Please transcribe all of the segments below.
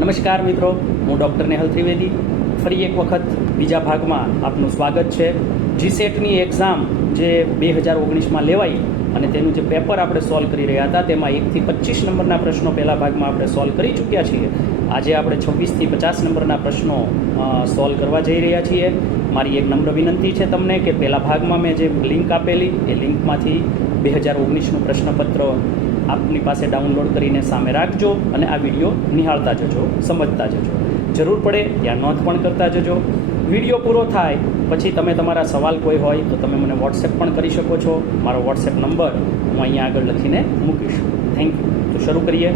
નમસ્કાર મિત્રો, હું ડૉક્ટર નેહલ ત્રિવેદી ફરી એક વખત બીજા ભાગમાં આપનું સ્વાગત છે. જીસેટની એક્ઝામ જે 2019માં લેવાઈ અને તેનું જે પેપર આપણે સોલ્વ કરી રહ્યા હતા તેમાં 1 થી 25 નંબરના પ્રશ્નો પહેલા ભાગમાં આપણે સોલ્વ કરી ચૂક્યા છીએ. આજે આપણે 26 થી 50 નંબરના પ્રશ્નો સોલ્વ કરવા જઈ રહ્યા છીએ. મારી એક નમ્ર વિનંતી છે તમને કે પહેલા ભાગમાં મેં જે લિંક આપેલી એ લિંકમાંથી 2019નું પ્રશ્નપત્ર આપની પાસે ડાઉનલોડ કરીને સામે રાખજો અને આ વિડીયો નિહાળતા જજો, સમજતા જજો. જરૂર પડે ત્યાં નોંધ પણ કરતા જજો. વિડીયો પૂરો થાય પછી તમે તમારા સવાલ કોઈ હોય તો તમે મને વોટ્સએપ પણ કરી શકો છો. મારો વોટ્સએપ નંબર હું અહીંયા આગળ લખીને મૂકીશ. Thank you. તો શરૂ કરીએ.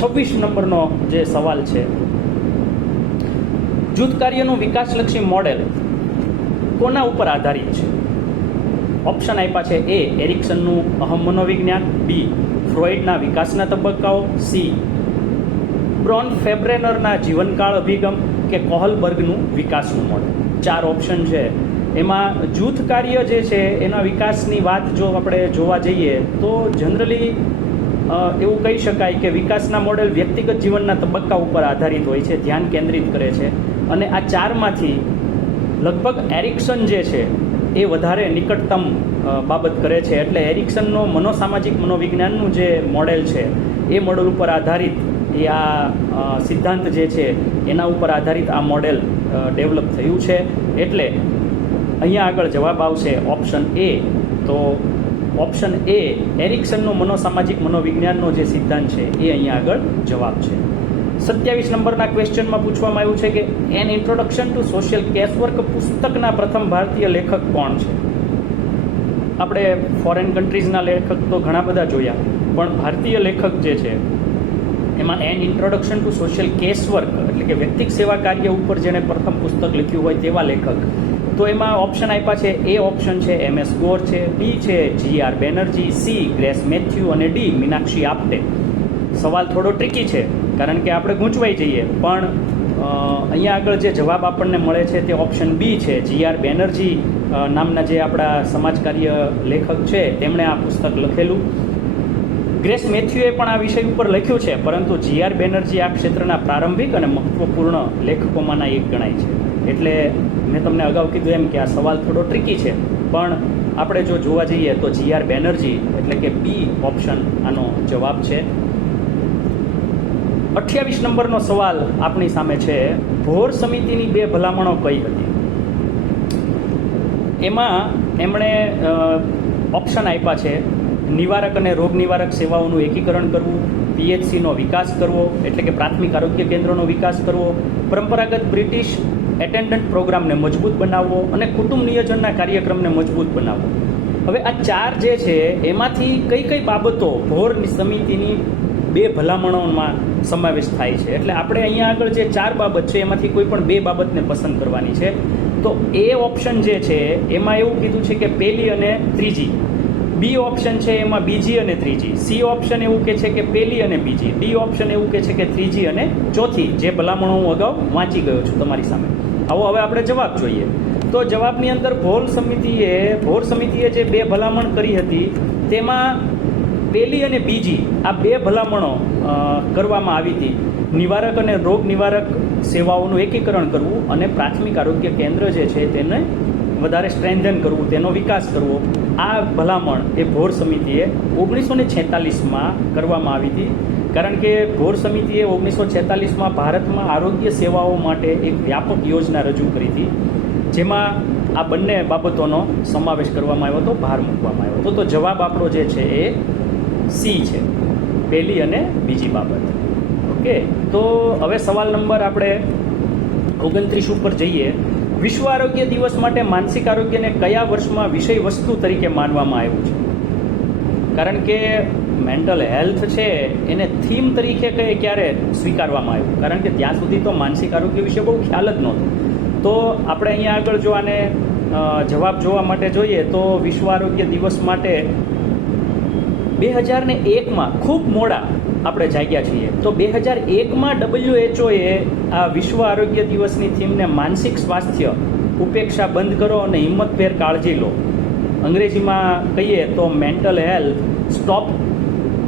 26 નંબરનો જે સવાલ છે, જૂથ કાર્યનું વિકાસલક્ષી મોડેલ કોના ઉપર આધારિત છે? ઓપ્શન આપ્યા છે: એ એરિક્સનનું અહમ મનોવિજ્ઞાન, બી ફ્રોઇડના વિકાસના તબક્કાઓ, સી બ્રોન ફેબ્રેનરના જીવનકાળ અભિગમ, કે કોહલબર્ગનું વિકાસનું મોડેલ. 4 ઓપ્શન છે. એમાં જૂથ કાર્ય જે છે એના વિકાસની વાત જો આપણે જોવા જઈએ તો જનરલી એવું કહી શકાય કે વિકાસના મોડેલ વ્યક્તિગત જીવનના તબક્કા ઉપર આધારિત હોય છે, ધ્યાન કેન્દ્રિત કરે છે. અને આ 4માંથી લગભગ એરિક્સન જે છે એ વધારે નિકટતમ બાબત કરે છે. એટલે એરિક્સનનો મનોસામાજિક મનોવિજ્ઞાનનું જે મોડેલ છે એ મોડેલ ઉપર આધારિત એ આ સિદ્ધાંત જે છે એના ઉપર આધારિત આ મોડેલ ડેવલપ થયું છે. એટલે અહીંયા આગળ જવાબ આવશે ઓપ્શન એ. તો ઓપ્શન એ એરિક્સનનો મનોસામાજિક મનોવિજ્ઞાનનો જે સિદ્ધાંત છે એ અહીંયા આગળ જવાબ છે. 27 નંબરના ક્વેશ્ચનમાં પૂછવામાં આવ્યું છે કે એન ઇન્ટ્રોડક્શન ટુ સોશિયલ કેસવર્ક પુસ્તકના પ્રથમ ભારતીય લેખક કોણ છે? આપણે ફોરેન કન્ટ્રીઝના લેખક તો ઘણા બધા જોયા, પણ ભારતીય લેખક જે છે એમાં એન ઇન્ટ્રોડક્શન ટુ સોશિયલ કેસવર્ક એટલે કે વ્યક્તિગત સેવા કાર્ય ઉપર જેણે પ્રથમ પુસ્તક લખ્યું હોય તેવા લેખક, તો એમાં ઓપ્શન આપ્યા છે: એ ઓપ્શન છે MS ગોર છે, બી છે GR બેનર્જી, સી ગ્રેસ મેથ્યુ અને ડી મીનાક્ષી આપ્ટે. સવાલ થોડો ટ્રિકી છે કારણ કે આપણે ગૂંચવાઈ જઈએ, પણ અહીંયા આગળ જે જવાબ આપણને મળે છે તે ઓપ્શન બી છે. GR બેનર્જી નામના જે આપણા સમાજકાર્ય લેખક છે તેમણે આ પુસ્તક લખેલું. ગ્રેસ મેથ્યુએ પણ આ વિષય ઉપર લખ્યું છે, પરંતુ GR બેનર્જી આ ક્ષેત્રના પ્રારંભિક અને મહત્વપૂર્ણ લેખકોમાંના એક ગણાય છે. એટલે મેં તમને અગાઉ કીધું એમ કે આ સવાલ થોડો ટ્રિકી છે, પણ આપણે જો જોવા જઈએ તો GR બેનર્જી એટલે કે બી ઓપ્શન આનો જવાબ છે. 28 નંબરનો સવાલ આપણી સામે છે: ભોર સમિતિની 2 ભલામણો કઈ હતી? એમાં એમણે ઓપ્શન આપ્યા છે: નિવારક અને રોગ નિવારક સેવાઓનું એકીકરણ કરવું, PHCનો વિકાસ કરવો એટલે કે પ્રાથમિક આરોગ્ય કેન્દ્રોનો વિકાસ કરવો, પરંપરાગત બ્રિટિશ એટેન્ડન્ટ પ્રોગ્રામને મજબૂત બનાવવો અને કુટુંબ નિયોજનના કાર્યક્રમને મજબૂત બનાવવો. હવે આ 4 જે છે એમાંથી કઈ કઈ બાબતો ભોર સમિતિની 2 ભલામણોમાં સમાવેશ થાય છે? એટલે આપણે અહીંયા આગળ જે 4 બાબત છે એમાંથી કોઈ પણ 2 બાબતને પસંદ કરવાની છે. તો એ ઓપ્શન જે છે એમાં એવું કીધું છે કે પહેલી અને ત્રીજી. બી ઓપ્શન છે એમાં બીજી અને ત્રીજી. સી ઓપ્શન એવું કહે છે કે પહેલી અને બીજી. ડી ઓપ્શન એવું કહે છે કે ત્રીજી અને ચોથી. જે ભલામણો હું અગાઉ વાંચી ગયો છું તમારી સામે. આવો હવે આપણે જવાબ જોઈએ. તો જવાબની અંદર ભોર સમિતિએ જે 2 ભલામણ કરી હતી તેમાં પહેલી અને બીજી આ 2 ભલામણો કરવામાં આવી હતી. નિવારક અને રોગ નિવારક સેવાઓનું એકીકરણ કરવું અને પ્રાથમિક આરોગ્ય કેન્દ્ર જે છે તેને વધારે સ્ટ્રેન્થન કરવું, તેનો વિકાસ કરવો. આ ભલામણ એ ભોર સમિતિએ 1946માં કરવામાં આવી હતી. કારણ કે ભોર સમિતિએ 1946માં ભારતમાં આરોગ્ય સેવાઓ માટે એક વ્યાપક યોજના રજૂ કરી હતી, જેમાં આ બંને બાબતોનો સમાવેશ કરવામાં આવ્યો હતો, ભાર મૂકવામાં આવ્યો હતો. તો જવાબ આપણો જે છે એ સી છે, પહેલી અને બીજી બાબત. ઓકે, તો હવે સવાલ નંબર આપણે 29 ઉપર જઈએ. વિશ્વ આરોગ્ય દિવસ માટે માનસિક આરોગ્યને કયા વર્ષમાં વિષય વસ્તુ તરીકે માનવામાં આવ્યું છે? કારણ કે મેન્ટલ હેલ્થ છે એને થીમ તરીકે ક્યારે સ્વીકારવામાં આવ્યું? કારણ કે ત્યાં સુધી તો માનસિક આરોગ્ય વિશે બહુ ખ્યાલ જ નહોતો. તો આપણે અહીંયા આગળ જો આને જવાબ જોવા માટે જોઈએ તો વિશ્વ આરોગ્ય દિવસ માટે 2001માં ખૂબ મોડા આપણે જાગ્યા છીએ. તો 2001માં WHO આ વિશ્વ આરોગ્ય દિવસની થીમને માનસિક સ્વાસ્થ્ય, ઉપેક્ષા બંધ કરો અને હિંમતભેર કાળજી લો, અંગ્રેજીમાં કહીએ તો મેન્ટલ હેલ્થ સ્ટોપ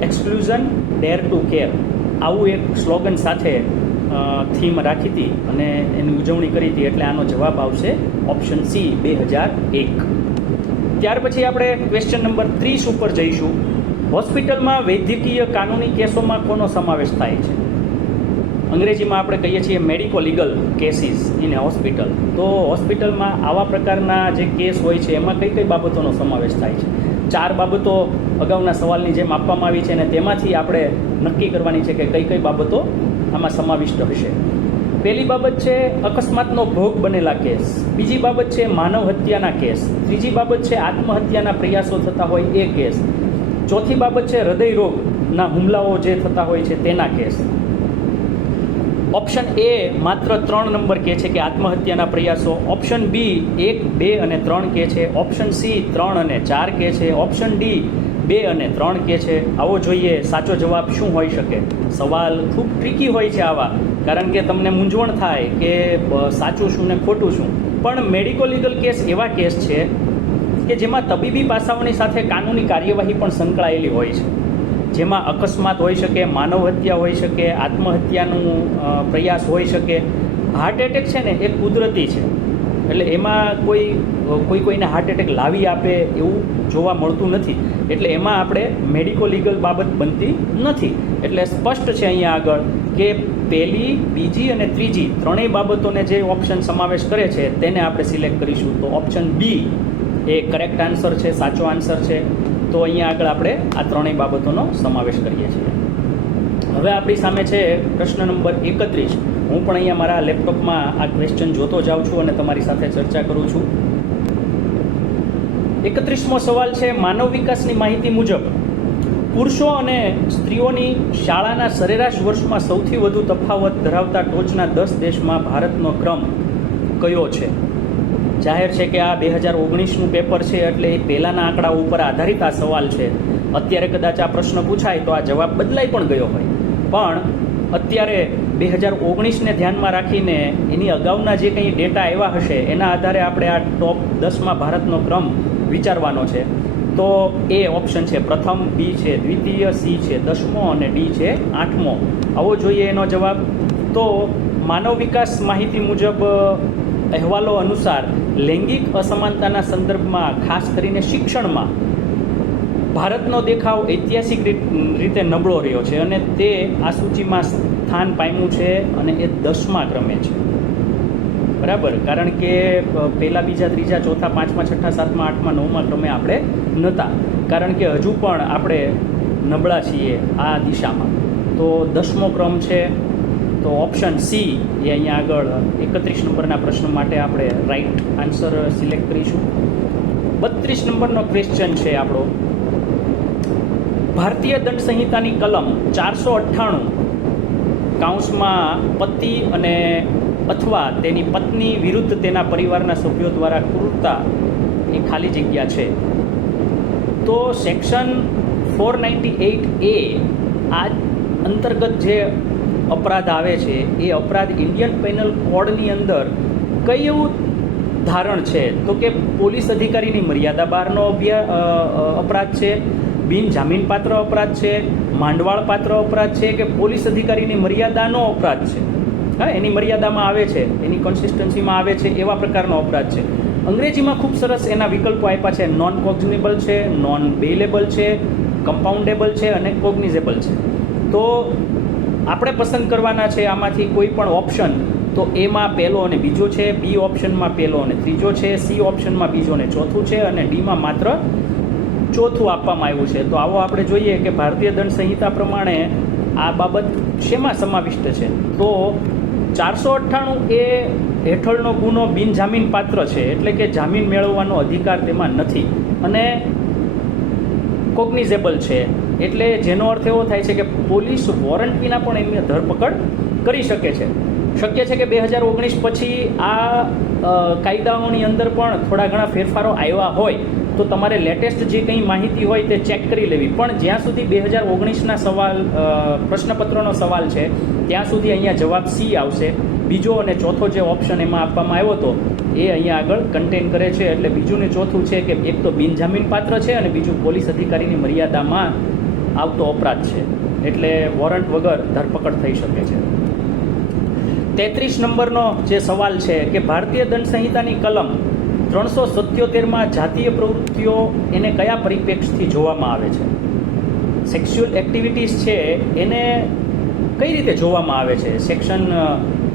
એક્સક્લુઝન ડેર ટુ કેર, આવું એક સ્લોગન સાથે થીમ રાખી હતી અને એની ઉજવણી કરી હતી. એટલે આનો જવાબ આવશે ઓપ્શન સી 2001. ત્યાર પછી આપણે ક્વેશ્ચન નંબર 30 ઉપર જઈશું. હોસ્પિટલમાં વૈદ્યકીય કાનૂની કેસોમાં કોનો સમાવેશ થાય છે? અંગ્રેજીમાં આપણે કહીએ છીએ medico legal cases in hospital. તો હોસ્પિટલમાં આવા પ્રકારના જે કેસ હોય છે એમાં કઈ કઈ બાબતોનો સમાવેશ થાય છે? 4 બાબતો અગાઉના સવાલની જેમ આપવામાં આવી છે અને તેમાંથી આપણે નક્કી કરવાની છે કે કઈ કઈ બાબતો આમાં સમાવિષ્ટ હશે. પહેલી બાબત છે અકસ્માતનો ભોગ બનેલા કેસ, બીજી બાબત છે માનવ હત્યાના કેસ, ત્રીજી બાબત છે આત્મહત્યાના પ્રયાસો થતા હોય એ કેસ, ચોથી બાબત છે હૃદય રોગના હુમલાઓ જે થતા હોય છે તેના કેસ. ઓપ્શન એ માત્ર 3 નંબર કહે છે કે આત્મહત્યાના પ્રયાસો, ઓપ્શન બી 1, 2 અને 3 કહે છે, ઓપ્શન સી 3 અને 4 કહે છે, ઓપ્શન ડી 2 અને 3 કહે છે. આવો જોઈએ સાચો જવાબ શું હોઈ શકે. સવાલ ખૂબ ટ્રિકી હોય છે આવા, કારણ કે તમને મૂંઝવણ થાય કે સાચું શું ને ખોટું શું. પણ મેડિકો લીગલ કેસ એવા કેસ છે કે જેમાં તબીબી પાસાઓની સાથે કાનૂની કાર્યવાહી પણ સંકળાયેલી હોય છે, જેમાં અકસ્માત હોઈ શકે, માનવ હત્યા હોઈ શકે, આત્મહત્યાનું પ્રયાસ હોઈ શકે. હાર્ટ એટેક છે ને એ કુદરતી છે, એટલે એમાં કોઈને હાર્ટ એટેક લાવી આપે એવું જોવા મળતું નથી. એટલે એમાં આપણે મેડિકો લીગલ બાબત બનતી નથી. એટલે સ્પષ્ટ છે અહીંયા આગળ કે પહેલી, બીજી અને ત્રીજી ત્રણેય બાબતોને જે ઓપ્શન સમાવેશ કરે છે તેને આપણે સિલેક્ટ કરીશું. તો ઓપ્શન બી એ કરેક્ટ આન્સર છે, સાચો આન્સર છે. તો અહીંયા આગળ આપણે આ ત્રણેય બાબતોનો સમાવેશ કરીએ છીએ. હવે આપણી સામે છે પ્રશ્ન નંબર 31. હું પણ અહીંયા મારા લેપટોપમાં આ ક્વેશ્ચન જોતો જાઉં છું અને તમારી સાથે ચર્ચા કરું છું. 31મો સવાલ છે, માનવ વિકાસની માહિતી મુજબ પુરુષો અને સ્ત્રીઓની શાળાના સરેરાશ વર્ષમાં સૌથી વધુ તફાવત ધરાવતા ટોચના 10 દેશમાં ભારતનો ક્રમ કયો છે? જાહેર છે કે આ 2019નું પેપર છે, એટલે એ પહેલાંના આંકડા ઉપર આધારિત આ સવાલ છે. અત્યારે કદાચ આ પ્રશ્ન પૂછાય તો આ જવાબ બદલાઈ પણ ગયો હોય, પણ અત્યારે 2019ને ધ્યાનમાં રાખીને એની અગાઉના જે કંઈ ડેટા આવ્યા હશે એના આધારે આપણે આ ટોપ 10માં ભારતનો ક્રમ વિચારવાનો છે. તો એ ઓપ્શન છે પ્રથમ, બી છે દ્વિતીય, સી છે 10મો અને ડી છે 8મો. આવો જોઈએ એનો જવાબ. તો માનવ વિકાસ માહિતી મુજબ અહેવાલો અનુસાર લૈંગિક અસમાનતાના સંદર્ભમાં ખાસ કરીને શિક્ષણમાં ભારતનો દેખાવ ઐતિહાસિક રીતે નબળો રહ્યો છે અને તે આ સૂચિમાં સ્થાન પામ્યું છે અને એ 10મા ક્રમે છે. બરાબર, કારણ કે પહેલા, બીજા, ત્રીજા, ચોથા, 5મા, 6મા, 7મા, 8મા, 9મા ક્રમે આપણે નહોતા, કારણ કે હજુ પણ આપણે નબળા છીએ આ દિશામાં. તો 10મો ક્રમ છે. તો ઓપ્શન સી એ અહીંયા આગળ 31 નંબરના પ્રશ્ન માટે આપણે રાઈટ આન્સર સિલેક્ટ કરીશું. 32 નંબરનો ક્વેશ્ચન છે આપણો. ભારતીય દંડ સંહિતાની કલમ 498 કૌંસમાં પતિ અને અથવા તેની પત્ની વિરુદ્ધ તેના પરિવારના સભ્યો દ્વારા ક્રૂરતા એ ખાલી જગ્યા છે. તો સેક્શન 498A આ અંતર્ગત જે અપરાધ આવે છે એ અપરાધ ઇન્ડિયન પેનલ કોડની અંદર કઈ એવું ધારણ છે? તો કે પોલીસ અધિકારીની મર્યાદા બહારનો અપરાધ છે, બિનજામીનપાત્ર અપરાધ છે, માંડવાળપાત્ર અપરાધ છે કે પોલીસ અધિકારીની મર્યાદાનો અપરાધ છે? હા, એની મર્યાદામાં આવે છે, એની કન્સિસ્ટન્સીમાં આવે છે એવા પ્રકારનો અપરાધ છે. અંગ્રેજીમાં ખૂબ સરસ એના વિકલ્પો આપ્યા છે. નોન કોગ્નિબલ છે, નોન બેલેબલ છે, કમ્પાઉન્ડેબલ છે અને કોગ્નિઝેબલ છે. તો આપણે પસંદ કરવાના છે આમાંથી કોઈ પણ ઓપ્શન. તો એમાં પહેલો અને બીજો છે, બી ઓપ્શનમાં પહેલો અને ત્રીજો છે, સી ઓપ્શનમાં બીજો અને ચોથું છે અને ડીમાં માત્ર ચોથું આપવામાં આવ્યું છે. તો આવો આપણે જોઈએ કે ભારતીય દંડ સંહિતા પ્રમાણે આ બાબત શેમાં સમાવિષ્ટ છે? તો 498 એ હેઠળનો ગુનો બિનજામીન પાત્ર છે, એટલે કે જામીન મેળવવાનો અધિકાર તેમાં નથી, અને કોગ્નિઝેબલ છે, એટલે જેનો અર્થ એવો થાય છે કે પોલીસ વોરંટ વિના પણ એમની ધરપકડ કરી શકે છે. શક્ય છે કે 2019 પછી આ કાયદાઓની અંદર પણ થોડા ઘણા ફેરફારો આવ્યા હોય તો તમારે લેટેસ્ટ જે કંઈ માહિતી હોય તે ચેક કરી લેવી. પણ જ્યાં સુધી 2019ના સવાલ પ્રશ્નપત્રનો સવાલ છે ત્યાં સુધી અહીંયા જવાબ સી આવશે. બીજો અને ચોથો જે ઓપ્શન એમાં આપવામાં આવ્યો હતો એ અહીંયા આગળ કન્ટેન કરે છે. એટલે બીજું ને ચોથું છે કે એક તો બિનજામીન પાત્ર છે અને બીજું પોલીસ અધિકારીની મર્યાદામાં આવતો અપરાધ છે, એટલે વોરંટ વગર ધરપકડ થઈ શકે છે. 33 નંબરનો જે સવાલ છે કે ભારતીય દંડ સંહિતાની કલમ 377માં જાતીય પ્રવૃત્તિઓ એને કયા પરિપ્રેક્ષથી જોવામાં આવે છે? સેક્સ્યુઅલ એક્ટિવિટીઝ છે એને કઈ રીતે જોવામાં આવે છે સેક્શન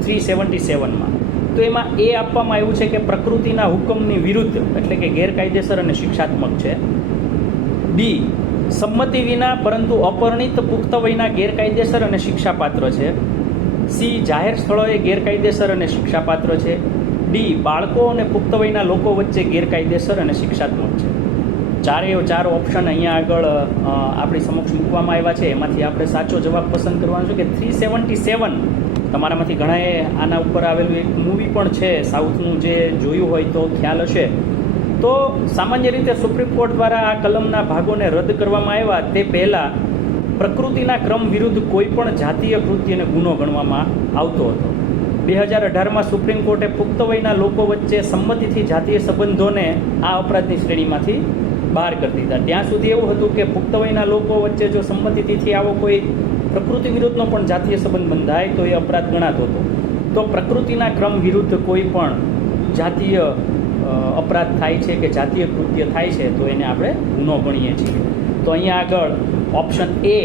377માં? તો એમાં એ આપવામાં આવ્યું છે કે પ્રકૃતિના હુકમની વિરુદ્ધ એટલે કે ગેરકાયદેસર અને શિક્ષાત્મક છે. બી, સંમતિ વિના પરંતુ અપરિણિત પુખ્ત વયના ગેરકાયદેસર અને શિક્ષાપાત્ર છે. સી, જાહેર સ્થળોએ ગેરકાયદેસર અને શિક્ષાપાત્ર છે. ડી, બાળકો અને પુખ્ત વયના લોકો વચ્ચે ગેરકાયદેસર અને શિક્ષાત્મક છે. ચારે ચાર ઓપ્શન અહીંયા આગળ આપણી સમક્ષ મૂકવામાં આવ્યા છે. એમાંથી આપણે સાચો જવાબ પસંદ કરવાનો છે કે 377. તમારામાંથી ઘણાએ આના ઉપર આવેલું એક મૂવી પણ છે સાઉથનું, જે જોયું હોય તો ખ્યાલ હશે. તો સામાન્ય રીતે સુપ્રીમ કોર્ટ દ્વારા આ કલમના ભાગોને રદ કરવામાં આવ્યા તે પહેલાં પ્રકૃતિના ક્રમ વિરુદ્ધ કોઈ પણ જાતીય કૃત્યને ગુનો ગણવામાં આવતો હતો. 2018માં સુપ્રીમ કોર્ટે પુખ્ત વયના લોકો વચ્ચે સંમતિથી જાતીય સંબંધોને આ અપરાધની શ્રેણીમાંથી બહાર કરી દીધા. ત્યાં સુધી એવું હતું કે પુખ્ત વયના લોકો વચ્ચે જો સંમતિથી આવો કોઈ પ્રકૃતિ વિરુદ્ધનો પણ જાતીય સંબંધ બંધાય તો એ અપરાધ ગણાતો હતો. તો પ્રકૃતિના ક્રમ વિરુદ્ધ કોઈ પણ જાતીય અપરાધ થાય છે કે જાતીય કૃત્ય થાય છે તો એને આપણે ગુનો ગણીએ છીએ. તો અહીંયા આગળ option A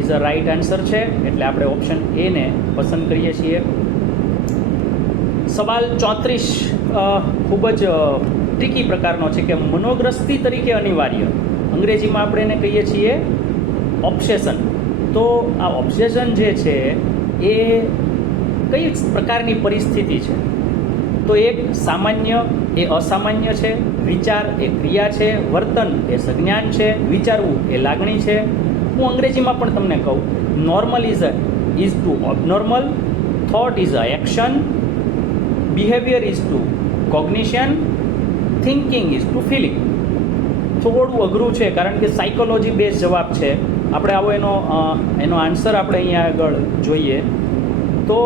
is a right answer છે, એટલે આપણે ઓપ્શન એને પસંદ કરીએ છીએ. સવાલ 34 ખૂબ જ ટ્રિકી પ્રકારનો છે કે મનોગ્રસ્તી તરીકે અનિવાર્ય, અંગ્રેજીમાં આપણે એને કહીએ છીએ ઓબ્સેશન. તો આ ઓબ્સેશન જે છે એ કઈ પ્રકારની પરિસ્થિતિ છે? તો એક સામાન્ય એ અસામાન્ય છે, વિચાર એ ક્રિયા છે, વર્તન એ સંજ્ઞાન છે, વિચારવું એ લાગણી છે. હું અંગ્રેજીમાં પણ તમને કહું, normal is to abnormal, thought is a action, behaviour is to cognition, thinking is to feeling. થોડું અઘરું છે કારણ કે સાયકોલોજી બેઝ જવાબ છે. આપણે આવો એનો આન્સર આપણે અહીંયા આગળ જોઈએ તો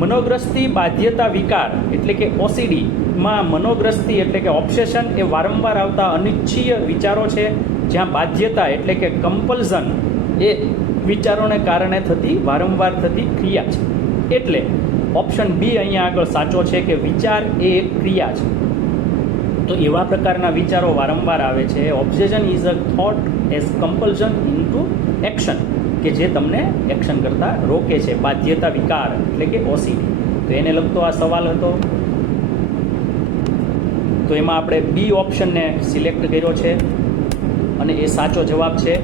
મનોગ્રસ્તી બાધ્યતા વિકાર એટલે કે ઓસીડીમાં મનોગ્રસ્તી એટલે કે ઓબ્સેશન એ વારંવાર આવતા અનિચ્છીય વિચારો છે, જ્યાં બાધ્યતા એટલે કે કમ્પલ્ઝન એ વિચારોને કારણે થતી વારંવાર થતી ક્રિયા છે. એટલે ઓપ્શન બી અહીંયા આગળ સાચો છે કે વિચાર એ એક ક્રિયા છે. તો એવા પ્રકારના વિચારો વારંવાર આવે છે. Obsession is a thought as compulsion into action, કે જે તમને એક્શન કરતાં રોકે છે. બાધ્યતા વિકાર એટલે કે ઓસીડી. તો એને લગતો આ સવાલ હતો. તો એમાં આપણે બી ઓપ્શનને સિલેક્ટ કર્યો છે અને એ સાચો જવાબ છે.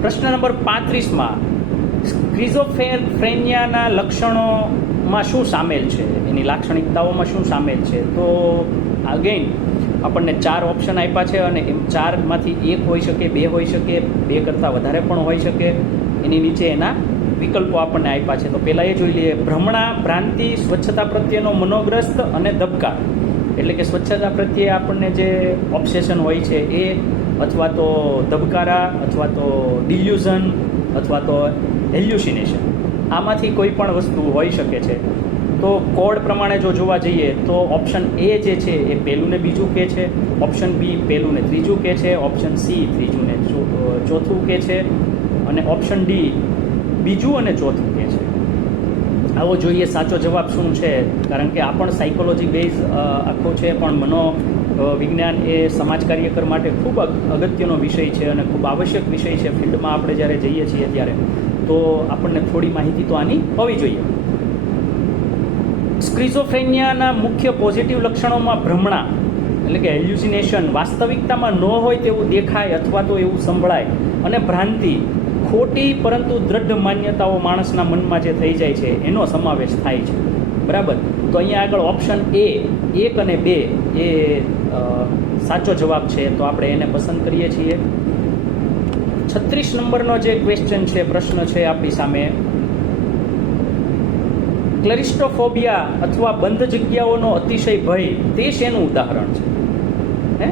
પ્રશ્ન નંબર 35માં સ્કિઝોફ્રેનિયાના લક્ષણોમાં શું સામેલ છે, એની લાક્ષણિકતાઓમાં શું સામેલ છે? તો અગેન આપણને 4 ઓપ્શન આપ્યા છે અને એમ 4માંથી 1 હોઈ શકે, 2 હોઈ શકે, 2 કરતાં વધારે પણ હોઈ શકે. એની નીચે એના વિકલ્પો આપણને આપ્યા છે. તો પહેલાં એ જોઈ લઈએ. ભ્રમણા, ભ્રાંતિ, સ્વચ્છતા પ્રત્યેનો મનોગ્રસ્ત અને ધબકાર. એટલે કે સ્વચ્છતા પ્રત્યે આપણને જે ઓબ્સેશન હોય છે એ, અથવા તો ધબકારા, અથવા તો ડિલ્યુઝન, અથવા તો હેલ્યુસિનેશન, આમાંથી કોઈ પણ વસ્તુ હોઈ શકે છે. તો કોડ પ્રમાણે જો જોવા જઈએ તો ઓપ્શન એ જે છે એ પહેલું ને બીજું કહે છે, ઓપ્શન બી પહેલું ને ત્રીજું કહે છે, ઓપ્શન સી ત્રીજું ને ચોથું કહે છે, અને ઓપ્શન ડી બીજું અને ચોથું કહે છે. આવો જોઈએ સાચો જવાબ શું છે, કારણ કે આ પણ સાયકોલોજી બેઝ આખો છે, પણ મનોવિજ્ઞાન એ સમાજ કાર્યકર માટે ખૂબ અગત્યનો વિષય છે અને ખૂબ આવશ્યક વિષય છે. ફિલ્ડમાં આપણે જ્યારે જઈએ છીએ ત્યારે તો આપણને થોડી માહિતી તો આની હોવી જોઈએ. સ્કિઝોફ્રેનિયાના મુખ્ય પોઝિટિવ લક્ષણોમાં ભ્રમણા એટલે કે હેલ્યુસિનેશન, વાસ્તવિકતામાં ન હોય તેવું દેખાય અથવા તો એવું સંભળાય, અને ભ્રાંતિ, ખોટી પરંતુ દ્રઢ માન્યતાઓ માણસના મનમાં જે થઈ જાય છે એનો સમાવેશ થાય છે. બરાબર. તો અહીંયા આગળ ઓપ્શન એ 1 અને 2 એ સાચો જવાબ છે, તો આપણે એને પસંદ કરીએ છીએ. 36 નંબરનો જે ક્વેશ્ચન છે, પ્રશ્ન છે આપણી સામે, ક્લેરિસ્ટોફોબિયા અથવા બંધ જગ્યાઓનો અતિશય ભય તે શેનું ઉદાહરણ છે?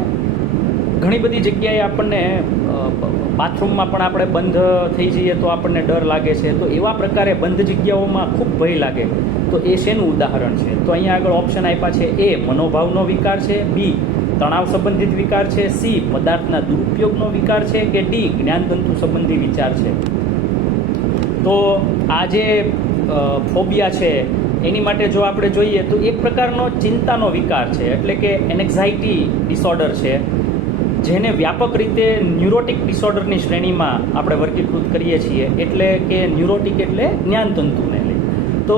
ઘણી બધી જગ્યાએ આપણને બાથરૂમમાં પણ આપણે બંધ થઈ જઈએ તો આપણને ડર લાગે છે, તો એવા પ્રકારે બંધ જગ્યાઓમાં ખૂબ ભય લાગે, તો એ શેનું ઉદાહરણ છે? તો અહીંયા આગળ ઓપ્શન આપ્યા છે: એ મનોભાવનો વિકાર છે, બી તણાવ સંબંધિત વિકાર છે, સી પદાર્થના દુરુપયોગનો વિકાર છે, કે ડી જ્ઞાનતંતુ સંબંધી વિચાર છે. તો આ જે ફોબિયા છે એની માટે જો આપણે જોઈએ તો એક પ્રકારનો ચિંતાનો વિકાર છે, એટલે કે એનેક્ઝાઇટી ડિસઓર્ડર છે, જેને વ્યાપક રીતે ન્યુરોટિક ડિસઓર્ડરની શ્રેણીમાં આપણે વર્ગીકૃત કરીએ છીએ. એટલે કે ન્યુરોટિક એટલે જ્ઞાનતંતુને લઈ. તો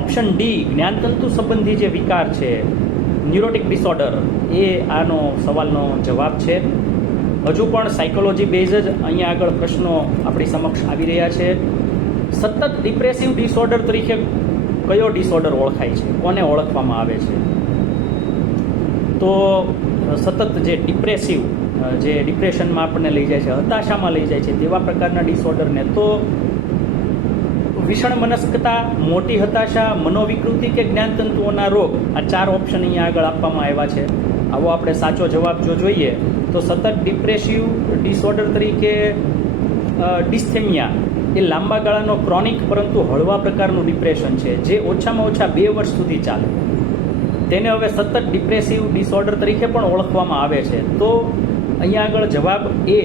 ઓપ્શન ડી જ્ઞાનતંતુ સંબંધી જે વિકાર છે, ન્યુરોટિક ડિસઓર્ડર, એ આનો સવાલનો જવાબ છે. હજુ પણ સાયકોલોજી બેઝ જ અહીંયા આગળ પ્રશ્નો આપણી સમક્ષ આવી રહ્યા છે. સતત ડિપ્રેસિવ ડિસઓર્ડર તરીકે કયો ડિસઓર્ડર ઓળખાય છે, કોને ઓળખવામાં આવે છે? તો સતત જે ડિપ્રેસિવ, જે ડિપ્રેશનમાં આપણને લઈ જાય છે, હતાશામાં લઈ જાય છે, તેવા પ્રકારના ડિસઓર્ડરને તો વિષણ મનસ્કતા, મોટી હતાશા, મનોવિકૃતિ કે જ્ઞાનતંતુઓના રોગ, આ 4 ઓપ્શન અહીંયા આગળ આપવામાં આવ્યા છે. આવો આપણે સાચો જવાબ જો જોઈએ તો સતત ડિપ્રેસિવ ડિસઓર્ડર તરીકે ડિસ્થેમિયા એ લાંબા ગાળાનો ક્રોનિક પરંતુ હળવા પ્રકારનું ડિપ્રેશન છે, જે ઓછામાં ઓછા 2 વર્ષ સુધી ચાલે. તેને હવે સતત ડિપ્રેસિવ ડિસઓર્ડર તરીકે પણ ઓળખવામાં આવે છે. તો અહીંયા આગળ જવાબ એ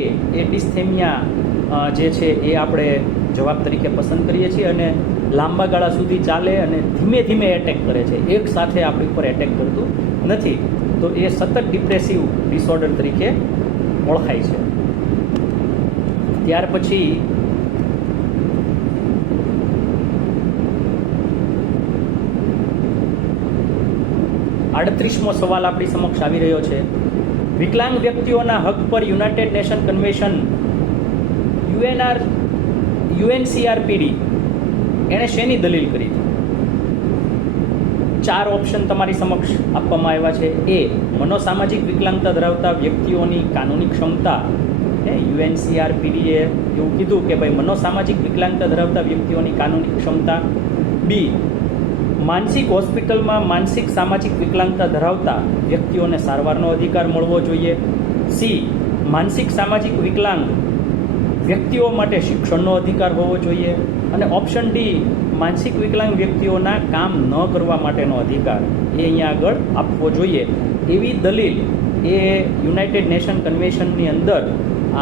ડિસ્થેમિયા જે છે એ આપણે જવાબ તરીકે પસંદ કરીએ છીએ. અને લાંબા ગાળા સુધી ચાલે અને ધીમે ધીમે એટેક કરે છે, એક સાથે આપણી ઉપર એટેક કરતું નથી, તો એ સતત ડિપ્રેસિવ ડિસઓર્ડર તરીકે ઓળખાય છે. ત્યાર પછી 38મો સવાલ આપણી સમક્ષ આવી રહ્યો છે: વિકલાંગ વ્યક્તિઓના હક પર યુનાઇટેડ નેશન કન્વેન્શન UNCRPD એણે શેની દલીલ કરી હતી? 4 ઓપ્શન તમારી સમક્ષ આપવામાં આવ્યા છે. એ મનોસામાજિક વિકલાંગતા ધરાવતા વ્યક્તિઓની કાનૂની ક્ષમતા, UNCRPD એ એવું કીધું કે ભાઈ મનોસામાજિક વિકલાંગતા ધરાવતા વ્યક્તિઓની કાનૂની ક્ષમતા. બી માનસિક હોસ્પિટલમાં માનસિક સામાજિક વિકલાંગતા ધરાવતા વ્યક્તિઓને સારવારનો અધિકાર મળવો જોઈએ. સી માનસિક સામાજિક વિકલાંગ વ્યક્તિઓ માટે શિક્ષણનો અધિકાર હોવો જોઈએ. અને ઓપ્શન ડી માનસિક વિકલાંગ વ્યક્તિઓના કામ ન કરવા માટેનો અધિકાર એ અહીંયા આગળ આપવો જોઈએ. એવી દલીલ એ યુનાઇટેડ નેશન કન્વેન્શનની અંદર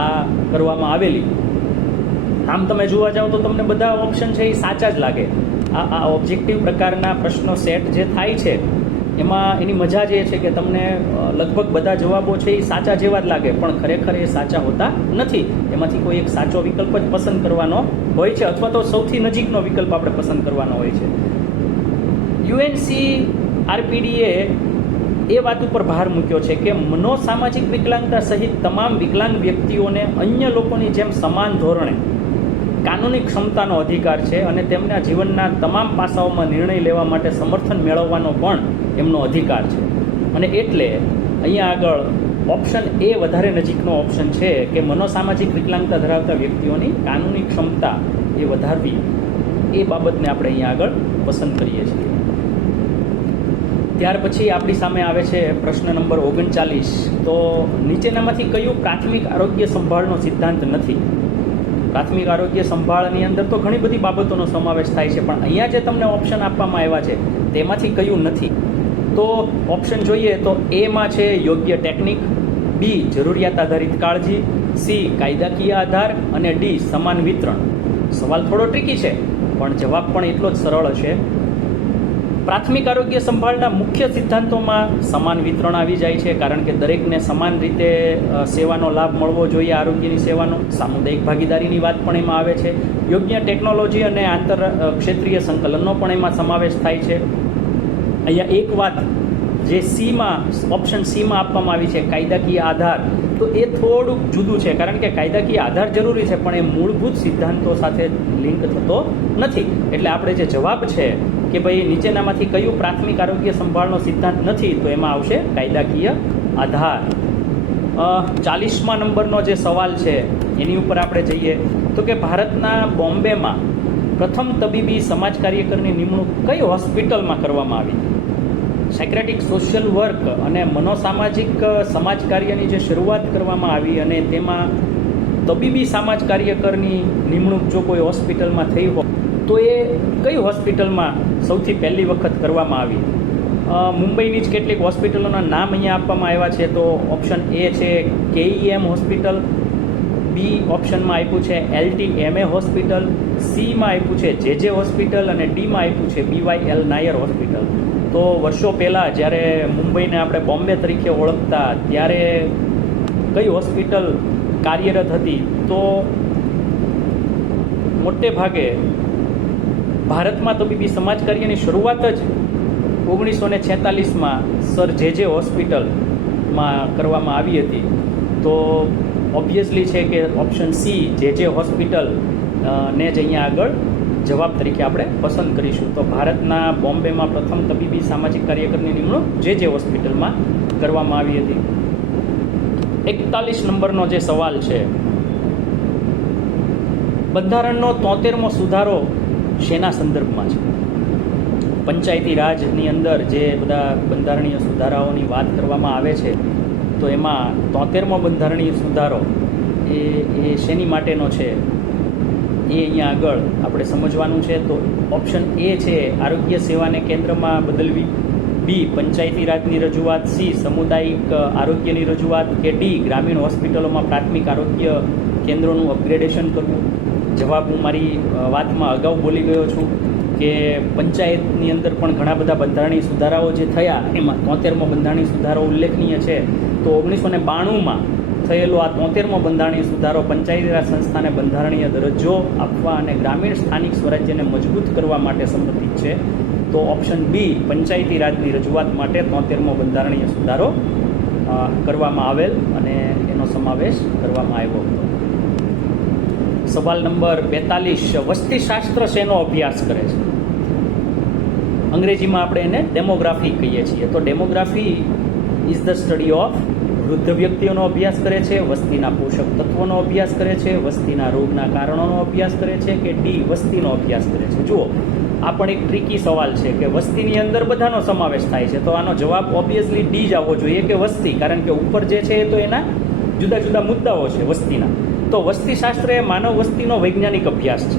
આ કરવામાં આવેલી. આમ તમે જોવા જાઓ તો તમને બધા ઓપ્શન છે એ સાચા જ લાગે. આ ઓબ્જેક્ટિવ પ્રકારના પ્રશ્નો સેટ જે થાય છે એમાં એની મજા જ એ છે કે તમને લગભગ બધા જવાબો છે એ સાચા જેવા જ લાગે, પણ ખરેખર એ સાચા હોતા નથી. એમાંથી કોઈ એક સાચો વિકલ્પ જ પસંદ કરવાનો હોય છે, અથવા તો સૌથી નજીકનો વિકલ્પ આપણે પસંદ કરવાનો હોય છે. UNCRPD એ વાત ઉપર ભાર મૂક્યો છે કે મનોસામાજિક વિકલાંગતા સહિત તમામ વિકલાંગ વ્યક્તિઓને અન્ય લોકોની જેમ સમાન ધોરણે કાનૂની ક્ષમતાનો અધિકાર છે અને તેમના જીવનના તમામ પાસાઓમાં નિર્ણય લેવા માટે સમર્થન મેળવવાનો પણ એમનો અધિકાર છે. અને એટલે અહીંયા આગળ ઓપ્શન એ વધારે નજીકનો ઓપ્શન છે કે મનોસામાજિક વિકલાંગતા ધરાવતા વ્યક્તિઓની કાનૂની ક્ષમતા એ વધારવી, એ બાબતને આપણે અહીંયા આગળ પસંદ કરીએ છીએ. ત્યાર પછી આપણી સામે આવે છે પ્રશ્ન નંબર 39. તો નીચેનામાંથી કયું પ્રાથમિક આરોગ્ય સંભાળનો સિદ્ધાંત નથી? પ્રાથમિક આરોગ્ય સંભાળની અંદર તો ઘણી બધી બાબતોનો સમાવેશ થાય છે, પણ અહીંયા જે તમને ઓપ્શન આપવામાં આવ્યા છે તેમાંથી કયું નથી? તો ઓપ્શન જોઈએ તો એમાં છે યોગ્ય ટેકનિક, બી જરૂરિયાત આધારિત કાળજી, સી કાયદાકીય આધાર અને ડી સમાન વિતરણ. સવાલ થોડો ટ્રિકી છે પણ જવાબ પણ એટલો જ સરળ હશે. પ્રાથમિક આરોગ્ય સંભાળના મુખ્ય સિદ્ધાંતોમાં સમાન વિતરણ આવી જાય છે, કારણ કે દરેકને સમાન રીતે સેવાનો લાભ મળવો જોઈએ. આરોગ્યની સેવાનો સામુદાયિક ભાગીદારીની વાત પણ એમાં આવે છે. યોગ્ય ટેકનોલોજી અને આંતર ક્ષેત્રીય સંકલનનો પણ એમાં સમાવેશ થાય છે. અહીંયા એક વાત જે સીમાં, ઓપ્શન સીમાં આપવામાં આવી છે કાયદાકીય આધાર, તો એ થોડુંક જુદું છે, કારણ કે કાયદાકીય આધાર જરૂરી છે પણ એ મૂળભૂત સિદ્ધાંતો સાથે લિંક થતો નથી. એટલે આપણે જે જવાબ છે કે ભાઈ નીચેનામાંથી કયું પ્રાથમિક આરોગ્ય સંભાળનો સિદ્ધાંત નથી, તો એમાં આવશે કાયદાકીય આધાર. 40મા નંબરનો જે સવાલ છે એની ઉપર આપણે જઈએ તો કે ભારતના બોમ્બેમાં 1મ તબીબી સમાજ કાર્યકરની નિમણૂક કઈ હોસ્પિટલમાં કરવામાં આવી? સાયક્રેટિક સોશિયલ વર્ક અને મનોસામાજિક સમાજ કાર્યની જે શરૂઆત કરવામાં આવી અને તેમાં તબીબી સમાજ કાર્યકરની નિમણૂક જો કોઈ હોસ્પિટલમાં થઈ હોય તો એ કઈ હોસ્પિટલમાં સૌથી પહેલી વખત કરવામાં આવી? મુંબઈની જ કેટલીક હોસ્પિટલોના નામ અહીંયા આપવામાં આવ્યા છે. તો ઓપ્શન એ છે KEM હોસ્પિટલ, બી ઓપ્શનમાં આપ્યું છે LTMA હોસ્પિટલ, સીમાં આપ્યું છે JJ હોસ્પિટલ અને ડીમાં આપ્યું છે BYL નાયર હોસ્પિટલ. તો વર્ષો પહેલાં જ્યારે મુંબઈને આપણે બોમ્બે તરીકે ઓળખતા ત્યારે કઈ હોસ્પિટલ કાર્યરત હતી? તો મોટે ભાગે ભારતમાં તબીબી સમાજ કાર્યની શરૂઆત જ 1946માં સર JJ હોસ્પિટલમાં કરવામાં આવી હતી. તો ઓબ્વિયસલી છે કે ઓપ્શન સી JJ હોસ્પિટલ ને જ અહીંયા આગળ જવાબ તરીકે આપણે પસંદ કરીશું. તો ભારતના બોમ્બેમાં પ્રથમ તબીબી સામાજિક કાર્યકરની નિમણૂક JJ હોસ્પિટલમાં કરવામાં આવી હતી. 41 નંબરનો જે સવાલ છે, બંધારણનો 73મો સુધારો શેના સંદર્ભમાં છે? પંચાયતી રાજની અંદર જે બધા બંધારણીય સુધારાઓની વાત કરવામાં આવે છે તો એમાં 73મો બંધારણીય સુધારો એ શેની માટેનો છે એ અહીંયા આગળ આપણે સમજવાનું છે. તો ઓપ્શન એ છે આરોગ્ય સેવાને કેન્દ્રમાં બદલવી, બી પંચાયતી રાજની રજૂઆત, સી સામુદાયિક આરોગ્યની રજૂઆત કે ડી ગ્રામીણ હોસ્પિટલોમાં પ્રાથમિક આરોગ્ય કેન્દ્રોનું અપગ્રેડેશન કરવું. જવાબ હું મારી વાતમાં અગાઉ બોલી ગયો છું કે પંચાયતની અંદર પણ ઘણા બધા બંધારણીય સુધારાઓ જે થયા એમાં 73મો બંધારણીય સુધારો ઉલ્લેખનીય છે. તો 1992માં થયેલો આ 73મો બંધારણીય સુધારો પંચાયતી રાજ સંસ્થાને બંધારણીય દરજ્જો આપવા અને ગ્રામીણ સ્થાનિક સ્વરાજ્યને મજબૂત કરવા માટે સમર્પિત છે. તો ઓપ્શન બી પંચાયતી રાજની રજૂઆત માટે 73મો બંધારણીય સુધારો કરવામાં આવેલ અને એનો સમાવેશ કરવામાં આવ્યો હતો. સવાલ નંબર 42, વસ્તીશાસ્ત્ર શેનો અભ્યાસ કરે છે? અંગ્રેજીમાં આપણે એને ડેમોગ્રાફી કહીએ છીએ. તો demography is the study of વૃદ્ધ વ્યક્તિઓનો અભ્યાસ કરે છે, વસ્તીના પોષક તત્વોનો અભ્યાસ કરે છે, વસ્તીના રોગના કારણોનો અભ્યાસ કરે છે કે ડી વસ્તીનો અભ્યાસ કરે છે? જુઓ, આ પણ એક ટ્રિકી સવાલ છે કે વસ્તીની અંદર બધાનો સમાવેશ થાય છે. તો આનો જવાબ ઓબ્વિયસલી ડી જ આવવો જોઈએ કે વસ્તી, કારણ કે ઉપર જે છે એ તો એના જુદા જુદા મુદ્દાઓ છે વસ્તીના. તો વસ્તીશાસ્ત્ર એ માનવ વસ્તીનો વૈજ્ઞાનિક અભ્યાસ છે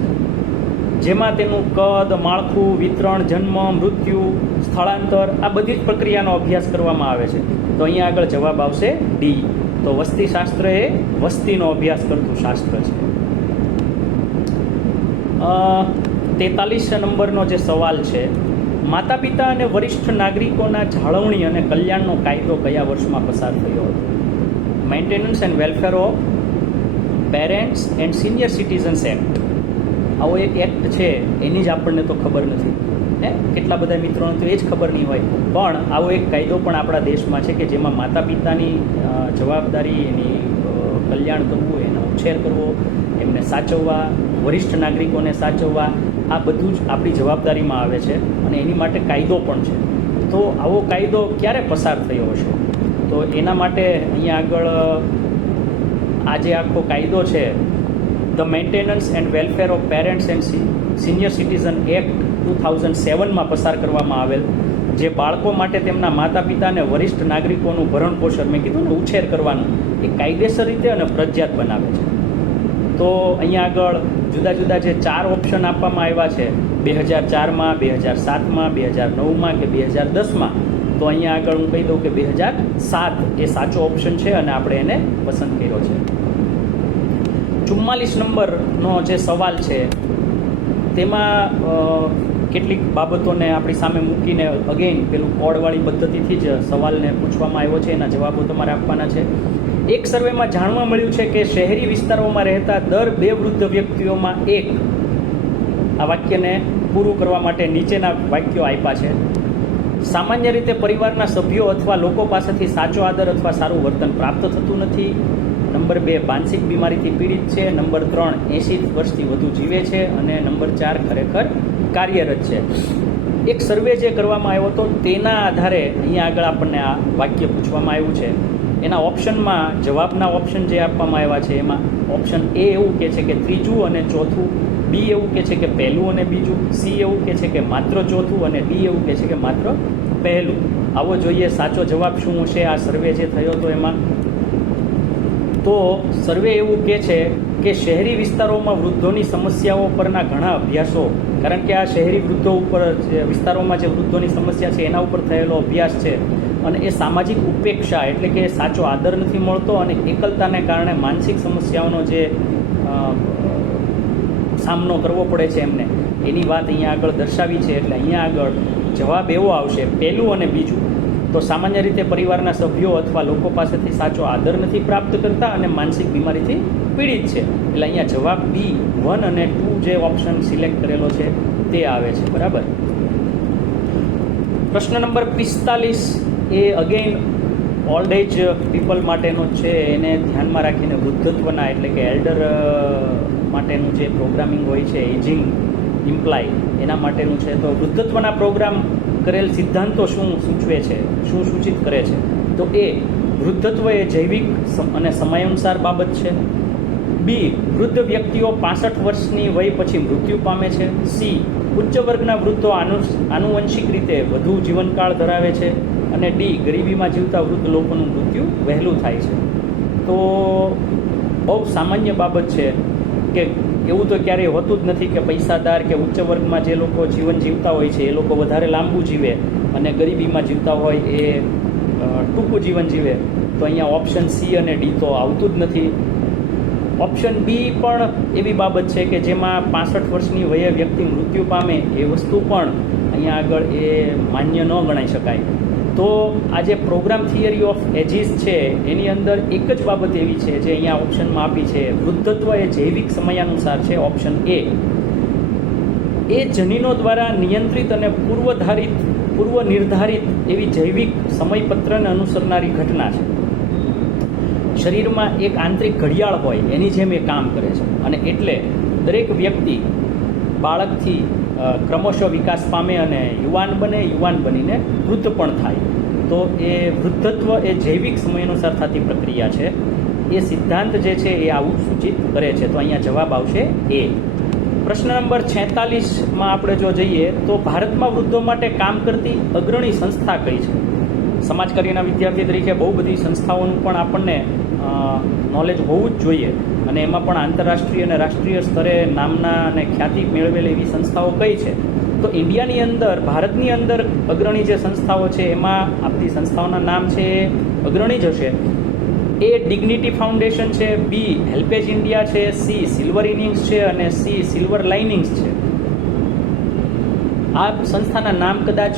જેમાં તેનું કદ, માળખું, વિતરણ, જન્મ, મૃત્યુ, સ્થળાંતર આ બધી જ પ્રક્રિયાનો અભ્યાસ કરવામાં આવે છે. તો અહીંયા આગળ જવાબ આવશે ડી. તો વસ્તીશાસ્ત્ર એ વસ્તીનો અભ્યાસ કરતું શાસ્ત્ર છે. 43 નંબરનો જે સવાલ છે, માતા પિતા અને વરિષ્ઠ નાગરિકોના જાળવણી અને કલ્યાણનો કાયદો કયા વર્ષમાં પસાર થયો હતો? Maintenance and welfare of parents and senior citizens act. આવો એક એક્ટ છે એની જ આપણને તો ખબર નથી હે, કેટલા બધા મિત્રોને તો એ જ ખબર નહીં હોય. પણ આવો એક કાયદો પણ આપણા દેશમાં છે કે જેમાં માતા પિતાની જવાબદારી, એની કલ્યાણ કરવું, એનો ઉછેર કરવો, એમને સાચવવા, વરિષ્ઠ નાગરિકોને સાચવવા, આ બધું જ આપણી જવાબદારીમાં આવે છે અને એની માટે કાયદો પણ છે. તો આવો કાયદો ક્યારે પસાર થયો હશે? તો એના માટે અહીંયા આગળ આ જે આખો કાયદો છે, the maintenance and welfare of parents and senior citizen act 2007માં પસાર કરવામાં આવેલ, જે બાળકો માટે તેમના માતા પિતા અને વરિષ્ઠ નાગરિકોનું ભરણ પોષણ, મેં કીધું ને ઉછેર કરવાનું, એ કાયદેસર રીતે અને ફરજિયાત બનાવે છે. તો અહીંયા આગળ જુદા જુદા જે 4 ઓપ્શન આપવામાં આવ્યા છે 2004માં, 2007માં, 2009માં કે 2010માં, તો અહીંયા આગળ હું કહી દઉં કે 2007 એ સાચો ઓપ્શન છે અને આપણે એને પસંદ કર્યો છે. 44 નંબરનો જે સવાલ છે તેમાં કેટલીક બાબતોને આપણી સામે મૂકીને અગેન પેલું કોડવાળી પદ્ધતિથી જ સવાલને પૂછવામાં આવ્યો છે. એના જવાબો તમારે આપવાના છે. એક સર્વેમાં જાણવા મળ્યું છે કે શહેરી વિસ્તારોમાં રહેતા દર 2 વૃદ્ધ વ્યક્તિઓમાં એક, આ વાક્યને પૂરું કરવા માટે નીચેના વાક્યો આપ્યા છે. સામાન્ય રીતે પરિવારના સભ્યો અથવા લોકો પાસેથી સાચો આદર અથવા સારું વર્તન પ્રાપ્ત થતું નથી. નંબર 2, માનસિક બીમારીથી પીડિત છે. નંબર 3, 80 વર્ષથી વધુ જીવે છે. અને નંબર 4, ખરેખર કાર્યરત છે. એક સર્વે જે કરવામાં આવ્યો હતો તેના આધારે અહીંયા આગળ આપણને આ વાક્ય પૂછવામાં આવ્યું છે. એના ઓપ્શનમાં, જવાબના ઓપ્શન જે આપવામાં આવ્યા છે એમાં ઓપ્શન એ એવું કહે છે કે ત્રીજું અને ચોથું, બી એવું કહે છે કે પહેલું અને બીજું, સી એવું કહે છે કે માત્ર ચોથું અને ડી એવું કહે છે કે માત્ર પહેલું. આવો જોઈએ સાચો જવાબ શું હશે આ સર્વે જે થયો હતો એમાં. તો સર્વે એવું કહે છે કે શહેરી વિસ્તારોમાં વૃદ્ધોની સમસ્યાઓ પરના ઘણા અભ્યાસો, કારણ કે આ શહેરી વૃદ્ધો ઉપર વિસ્તારોમાં જે વૃદ્ધોની સમસ્યા છે એના ઉપર થયેલો અભ્યાસ છે, અને એ સામાજિક ઉપેક્ષા એટલે કે સાચો આદર નથી મળતો અને એકલતાને કારણે માનસિક સમસ્યાઓનો જે સામનો કરવો પડે છે એમને, એની વાત અહીંયા આગળ દર્શાવી છે. એટલે અહીંયા આગળ જવાબ એવો આવશે પહેલું અને બીજું. તો સામાન્ય રીતે પરિવારના સભ્યો અથવા લોકો પાસેથી સાચો આદર નથી પ્રાપ્ત કરતા અને માનસિક બીમારીથી પીડિત છે. એટલે અહીંયા જવાબ બી 1 અને 2 જે ઓપ્શન સિલેક્ટ કરેલો છે તે આવે છે. બરાબર. પ્રશ્ન નંબર 45 એ અગેન ઓલ્ડ એજ પીપલ માટેનો છે. એને ધ્યાનમાં રાખીને વૃદ્ધત્વના એટલે કે એલ્ડર માટેનું જે પ્રોગ્રામિંગ હોય છે, એજિંગ ઇમ્પ્લાય એના માટેનું છે. તો વૃદ્ધત્વના પ્રોગ્રામ કરેલ સિદ્ધાંતો શું સૂચવે છે, શું સૂચિત કરે છે? તો એ વૃદ્ધત્વ એ જૈવિક અને સમયાનુસાર બાબત છે. બી વૃદ્ધ વ્યક્તિઓ 65 વર્ષની વય પછી મૃત્યુ પામે છે. સી ઉચ્ચ વર્ગના વૃદ્ધો આનુવંશિક રીતે વધુ જીવનકાળ ધરાવે છે. અને ડી ગરીબીમાં જીવતા વૃદ્ધ લોકોનું મૃત્યુ વહેલું થાય છે. તો બહુ સામાન્ય બાબત છે કે એવું તો ક્યારેય હોતું જ નથી કે પૈસાદાર કે ઉચ્ચ વર્ગમાં જે લોકો જીવન જીવતા હોય છે એ લોકો વધારે લાંબુ જીવે અને ગરીબીમાં જીવતા હોય એ ટૂંકું જીવન જીવે. તો અહીંયા ઓપ્શન સી અને ડી તો આવતું જ નથી. ઓપ્શન બી પણ એવી બાબત છે કે જેમાં 65 વર્ષની વયે વ્યક્તિ મૃત્યુ પામે એ વસ્તુ પણ અહીંયા આગળ એ માન્ય ન ગણાઈ શકાય. તો આ જે પ્રોગ્રામ થિયરી ઓફ એજીસ છે એની અંદર એક જ બાબત એવી છે જે અહીંયા ઓપ્શનમાં આપી છે, વૃદ્ધત્વ એ જૈવિક સમયાનુસાર છે. ઓપ્શન એ જનીનો દ્વારા નિયંત્રિત અને પૂર્વ નિર્ધારિત એવી જૈવિક સમયપત્રને અનુસરનારી ઘટના છે. શરીરમાં એક આંતરિક ઘડિયાળ હોય એની જેમ એ કામ કરે છે, અને એટલે દરેક વ્યક્તિ બાળકથી ક્રમશઃ વિકાસ પામે અને યુવાન બનીને વૃદ્ધ પણ થાય. તો એ વૃદ્ધત્વ એ જૈવિક સમયાનુસાર થતી પ્રક્રિયા છે. એ સિદ્ધાંત જે છે એ આવું સૂચિત કરે છે. તો અહીંયા જવાબ આવશે એ. પ્રશ્ન નંબર 46માં આપણે જો જઈએ તો ભારતમાં વૃદ્ધો માટે કામ કરતી અગ્રણી સંસ્થા કઈ છે? સમાજકાર્યના વિદ્યાર્થી તરીકે બહુ બધી સંસ્થાઓનું પણ આપણને નોલેજ હોવું જ જોઈએ, અને એમાં પણ આંતરરાષ્ટ્રીય અને રાષ્ટ્રીય સ્તરે નામના અને ખ્યાતિ મેળવેલી એવી સંસ્થાઓ કઈ છે? તો ઇન્ડિયાની અંદર, ભારતની અંદર અગ્રણી જે સંસ્થાઓ છે એમાં આપણી સંસ્થાઓના નામ છે એ અગ્રણી જ હશે. એ ડિગ્નિટી ફાઉન્ડેશન છે, બી હેલ્પેજ ઇન્ડિયા છે, સી સિલ્વર ઇનિંગ્સ છે અને સી સિલ્વર લાઇનિંગ્સ છે. આ સંસ્થાના નામ કદાચ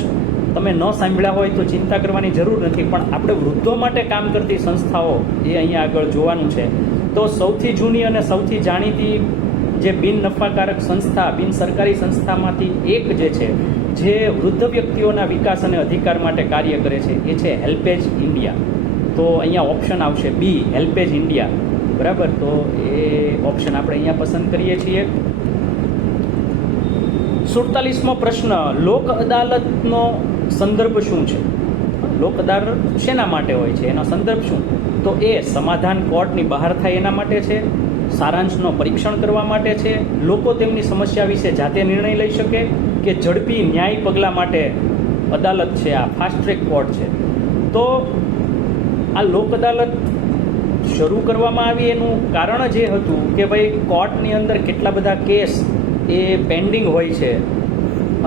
તમે ન સાંભળ્યા હોય તો ચિંતા કરવાની જરૂર નથી, પણ આપણે વૃદ્ધો માટે કામ કરતી સંસ્થાઓ એ અહીંયા આગળ જોવાનું છે. તો સૌથી જૂની અને સૌથી જાણીતી જે બિન નફાકારક સંસ્થા, બિન સરકારી સંસ્થામાંથી એક જે છે જે વૃદ્ધ વ્યક્તિઓના વિકાસ અને અધિકાર માટે કાર્ય કરે છે એ છે હેલ્પેજ ઇન્ડિયા. તો અહીંયા ઓપ્શન આવશે બી હેલ્પેજ ઇન્ડિયા. બરાબર. તો એ ઓપ્શન આપણે અહીંયા પસંદ કરીએ છીએ. 47મો પ્રશ્ન, લોક અદાલતનો સંદર્ભ શું છે? લોક અદાલત શેના માટે હોય છે, એનો સંદર્ભ શું? તો એ સમાધાન કોર્ટની બહાર થાય એના માટે છે, સારાંશનો પરીક્ષણ કરવા માટે છે, લોકો તેમની સમસ્યા વિશે જાતે નિર્ણય લઈ શકે, કે ઝડપી ન્યાય પગલાં માટે અદાલત છે, આ ફાસ્ટ ટ્રેક કોર્ટ છે. તો આ લોક અદાલત શરૂ કરવામાં આવી એનું કારણ જ એ હતું કે ભાઈ કોર્ટની અંદર કેટલા બધા કેસ એ પેન્ડિંગ હોય છે,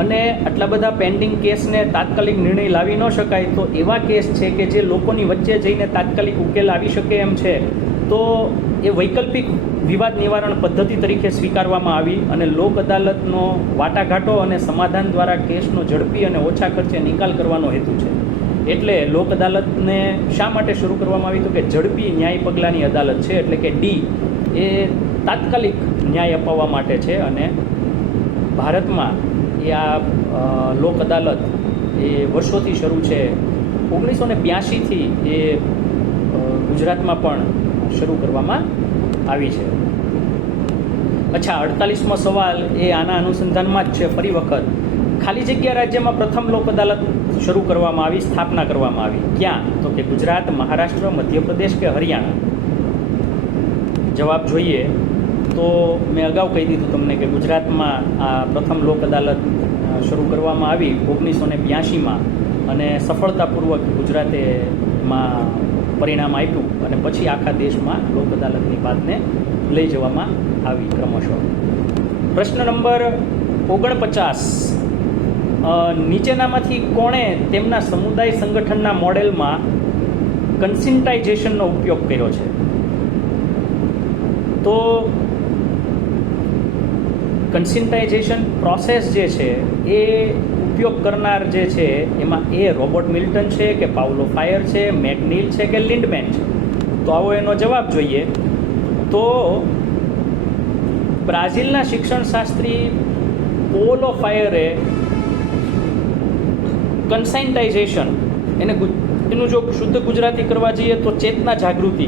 અને આટલા બધા પેન્ડિંગ કેસને તાત્કાલિક નિર્ણય લાવી ન શકાય. તો એવા કેસ છે કે જે લોકોની વચ્ચે જઈને તાત્કાલિક ઉકેલ આવી શકે એમ છે. તો એ વૈકલ્પિક વિવાદ નિવારણ પદ્ધતિ તરીકે સ્વીકારવામાં આવી, અને લોક અદાલતનો વાટાઘાટો અને સમાધાન દ્વારા કેસનો ઝડપી અને ઓછા ખર્ચે નિકાલ કરવાનો હેતુ છે. એટલે લોક અદાલતને શા માટે શરૂ કરવામાં આવી? તો કે ઝડપી ન્યાય પગલાંની અદાલત છે, એટલે કે ડી એ તાત્કાલિક ન્યાય અપાવવા માટે છે. અને ભારતમાં એ આ લોક અદાલત એ વર્ષોથી શરૂ છે. 1982થી એ ગુજરાતમાં પણ શરૂ કરવામાં આવી છે. અચ્છા, 48મો સવાલ એ આના અનુસંધાનમાં જ છે. ફરી વખત, ખાલી જગ્યા રાજ્યમાં પ્રથમ લોક અદાલત શરૂ કરવામાં આવી, સ્થાપના કરવામાં આવી ક્યાં? તો કે ગુજરાત, મહારાષ્ટ્ર, મધ્યપ્રદેશ કે હરિયાણા? જવાબ જોઈએ તો મેં અગાઉ કહી દીધું તમને કે ગુજરાતમાં આ પ્રથમ લોક અદાલત શરૂ કરવામાં આવી 1982માં, અને સફળતાપૂર્વક ગુજરાતે એમાં પરિણામ આપ્યું અને પછી આખા દેશમાં લોક અદાલતની વાતને લઈ જવામાં આવી ક્રમશઃ. પ્રશ્ન નંબર 49, નીચેનામાંથી કોણે તેમના સમુદાય સંગઠનના મોડેલમાં કન્સિન્ટાઇઝેશનનો ઉપયોગ કર્યો છે? તો કન્સિન્ટાઇઝેશન પ્રોસેસ જે છે એ ઉપયોગ કરનાર જે છે એમાં એ રોબર્ટ મિલ્ટન છે કે પાઉલો ફાયર છે, મેકનીલ છે કે લિન્ડમેન છે? તો આવો એનો જવાબ જોઈએ. તો બ્રાઝિલના શિક્ષણશાસ્ત્રી પોલો ફાયરે કન્સાઇન્ટાઇઝેશન એનું જો શુદ્ધ ગુજરાતી કરવા જઈએ તો ચેતના જાગૃતિ,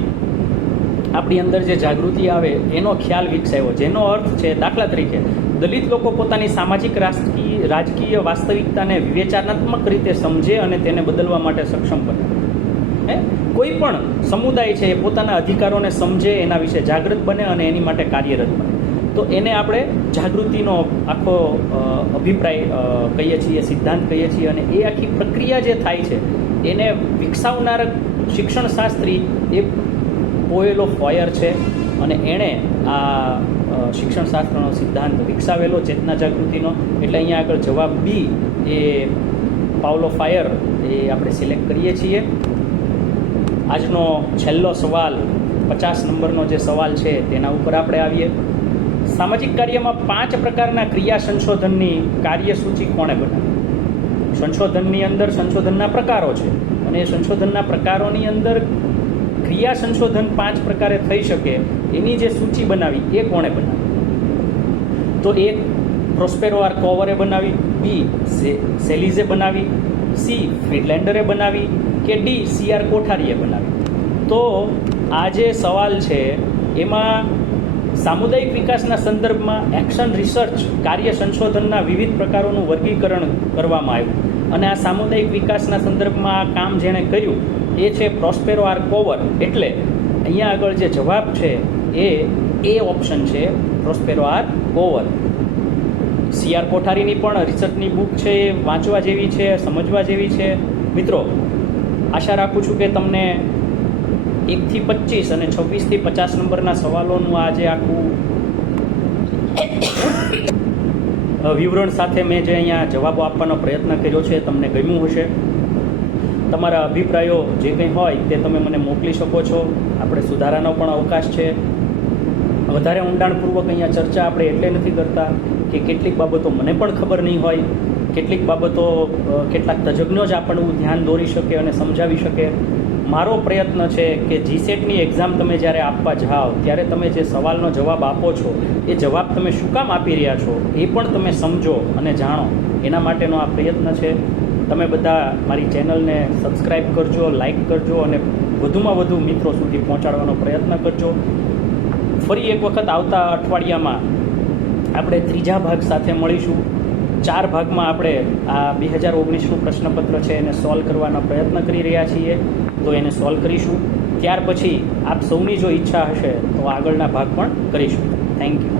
આપણી અંદર જે જાગૃતિ આવે એનો ખ્યાલ વિકસાવ્યો, જેનો અર્થ છે દાખલા તરીકે દલિત લોકો પોતાની સામાજિક રાજકીય વાસ્તવિકતાને વિવેચનાત્મક રીતે સમજે અને તેને બદલવા માટે સક્ષમ બને. કોઈ પણ સમુદાય છે એ પોતાના અધિકારોને સમજે, એના વિશે જાગૃત બને અને એની માટે કાર્યરત બને. તો એને આપણે જાગૃતિનો આખો અભિપ્રાય કહીએ છીએ, સિદ્ધાંત કહીએ છીએ. અને એ આખી પ્રક્રિયા જે થાય છે એને વિકસાવનાર શિક્ષણશાસ્ત્રી એ પોએલો ફાયર છે અને એણે આ શિક્ષણશાસ્ત્રનો સિદ્ધાંત વિકસાવેલો ચેતના જાગૃતિનો. એટલે અહીંયા આગળ જવાબ બી એ પાઉલો ફાયર એ આપણે સિલેક્ટ કરીએ છીએ. આજનો છેલ્લો સવાલ 50 નંબરનો જે સવાલ છે તેના ઉપર આપણે આવીએ. સામાજિક કાર્યમાં 5 પ્રકારના ક્રિયા સંશોધનની કાર્યસૂચિ કોણે બનાવી? સંશોધનની અંદર સંશોધનના પ્રકારો છે અને એ સંશોધનના પ્રકારોની અંદર ક્રિયા સંશોધન 5 પ્રકારે થઈ શકે એની જે સૂચિ બનાવી એ કોણે બનાવી? તો એ પ્રોસ્પેરો આર કોવરે બનાવી, બી સેલિઝે બનાવી, સી ફ્રીડલેન્ડરે બનાવી કે ડી CR કોઠારીએ બનાવી? તો આ જે સવાલ છે એમાં સામુદાયિક વિકાસના સંદર્ભમાં એક્શન રિસર્ચ કાર્ય સંશોધનના વિવિધ પ્રકારોનું વર્ગીકરણ કરવામાં આવ્યું અને આ સામુદાયિક વિકાસના સંદર્ભમાં આ કામ જેણે કર્યું એ છે પ્રોસ્પેરો આર કોવર. એટલે અહીંયા આગળ જે જવાબ છે એ ઓપ્શન છે પ્રોસ્પેરો આર કોવર. CR કોઠારીની પણ રિસર્ચની બુક છે એ વાંચવા જેવી છે, સમજવા જેવી છે. મિત્રો, આશા રાખું છું કે તમને 1 થી 25 અને 26 થી 50 નંબરના સવાલોનું આજે આખું વિવરણ સાથે મેં જે અહીંયા જવાબો આપવાનો પ્રયત્ન કર્યો છે તમને ગમ્યું હશે. તમારા અભિપ્રાયો જે કંઈ હોય તે તમે મને મોકલી શકો છો. આપણે સુધારાનો પણ અવકાશ છે. વધારે ઊંડાણપૂર્વક અહીંયા ચર્ચા આપણે એટલે નથી કરતા કે કેટલીક બાબતો મને પણ ખબર નહીં હોય, કેટલીક બાબતો કેટલાક તજજ્ઞો જ આપણું ધ્યાન દોરી શકે અને સમજાવી શકે. મારો પ્રયત્ન છે કે જીસેટની એક્ઝામ તમે જ્યારે આપવા જાઓ ત્યારે તમે જે સવાલનો જવાબ આપો છો એ જવાબ તમે શું કામ આપી રહ્યા છો એ પણ તમે સમજો અને જાણો. એના માટેનો આ પ્રયત્ન છે. તમે બધા મારી ચેનલને સબસ્ક્રાઈબ કરજો, લાઈક કરજો અને વધુમાં વધુ મિત્રો સુધી પહોંચાડવાનો પ્રયત્ન કરજો. ફરી એક વખત આવતા અઠવાડિયામાં આપણે 3જા ભાગ સાથે મળીશું. 4 ભાગમાં આપણે આ 2019નું પ્રશ્નપત્ર છે એને સોલ્વ કરવાનો પ્રયત્ન કરી રહ્યા છીએ. તો એને સોલ્વ કરીશું. ત્યાર પછી આપ સૌની જો ઈચ્છા હશે તો આગળના ભાગ પણ કરીશું. Thank you.